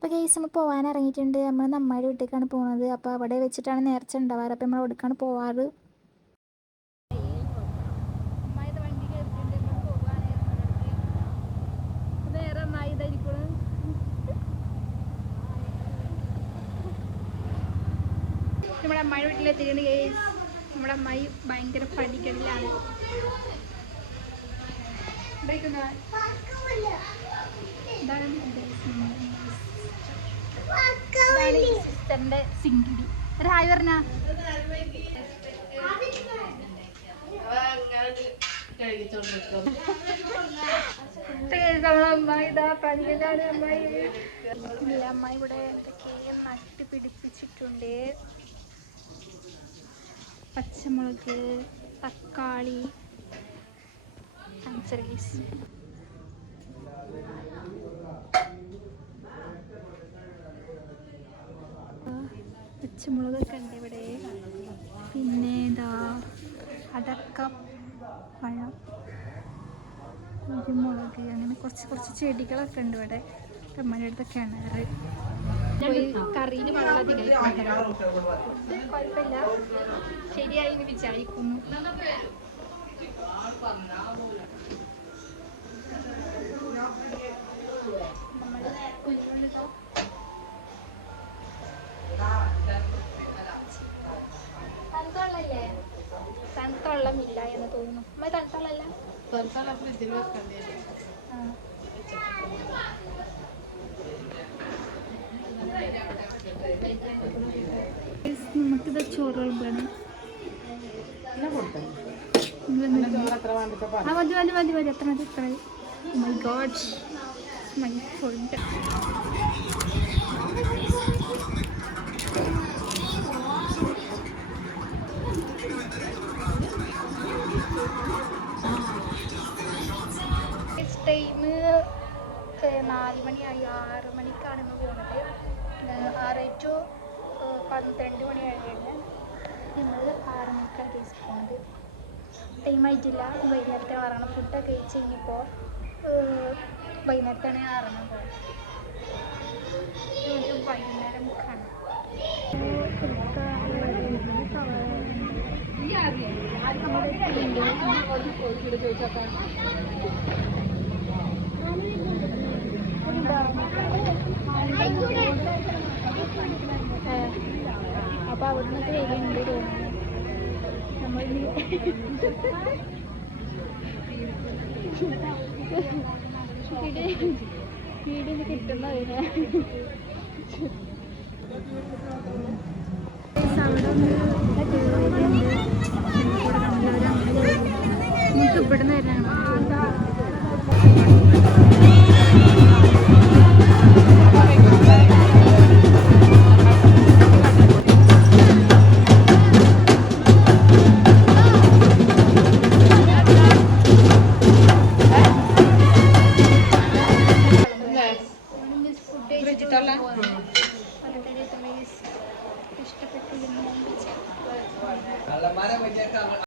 അപ്പോൾ കേസ് നമ്മൾ പോകാൻ ഇറങ്ങിയിട്ടുണ്ട്. നമ്മൾ നമ്മുടെ വീട്ടിലേക്കാണ് പോകുന്നത്. അപ്പോൾ അവിടെ വെച്ചിട്ടാണ് നേർച്ച ഉണ്ടാവാറ്. അപ്പോൾ നമ്മൾ എവിടേക്കാണ് പോവാറ്? നമ്മുടെ അമ്മായി വീട്ടിലെത്തിയിട്ടുണ്ട് കേസ്. നമ്മുടെ അമ്മായി ഭയങ്കര പണികളിലാണ്. സിസ്റ്ററിന്റെ സിങ്കിടി ഹായ് പറഞ്ഞ നമ്മളമ്മായി ഇതാ പണിയിലാണ്. അമ്മായി ഇവിടെ എന്തൊക്കെയും നട്ട് പിടിപ്പിച്ചിട്ടുണ്ട്. പച്ചമുളക്, തക്കാളി, സർവീസ്, പച്ചമുളകൊക്കെ ഉണ്ട് ഇവിടെ. പിന്നെ ഇതാ അടക്ക പഴം, കുരുമുളക്, അങ്ങനെ കുറച്ച് ചെടികളൊക്കെ ഉണ്ട് ഇവിടെ. അമ്മയുടെ അടുത്ത് കിണറ്, കറിയിൽ വെള്ളത്തിൽ കുഴപ്പമില്ല, ശരിയായി എന്ന് വിചാരിക്കുന്നു. തണുത്തവെള്ളല്ലേ? തണുത്ത വെള്ളമില്ല എന്ന് തോന്നുന്നു. അമ്മ തണുത്ത വെള്ളമല്ല, നമുക്കിത് ചോറ് വിളമ്പാണ്. മതി എത്ര മതി എത്ര മതി. My God, my food. Time 4 മണിയായി. 6 മണിക്കാണ് ഇന്ന് പോകുന്നത്. 6 to 12 മണി കഴിഞ്ഞിട്ട് നമ്മൾ 6 മണിക്കാണ് കേസ് പോകുന്നത്. ടൈമായിട്ടില്ല. വൈകുന്നേരത്തെ ഇറങ്ങണം. ഫുഡൊക്കെ കഴിച്ച് കഴിഞ്ഞപ്പോൾ വൈകുന്നേരത്താണ് ഇറങ്ങാൻ പോകുന്നത്. വൈകുന്നേരം കാണാം. അപ്പോൾ അവിടുന്നൊക്കെ വരുന്നുണ്ട് തോന്നുന്നു. നമ്മൾ വീടിന് കിട്ടുന്ന നമുക്ക് ഇവിടുന്ന് വരാനാണ്.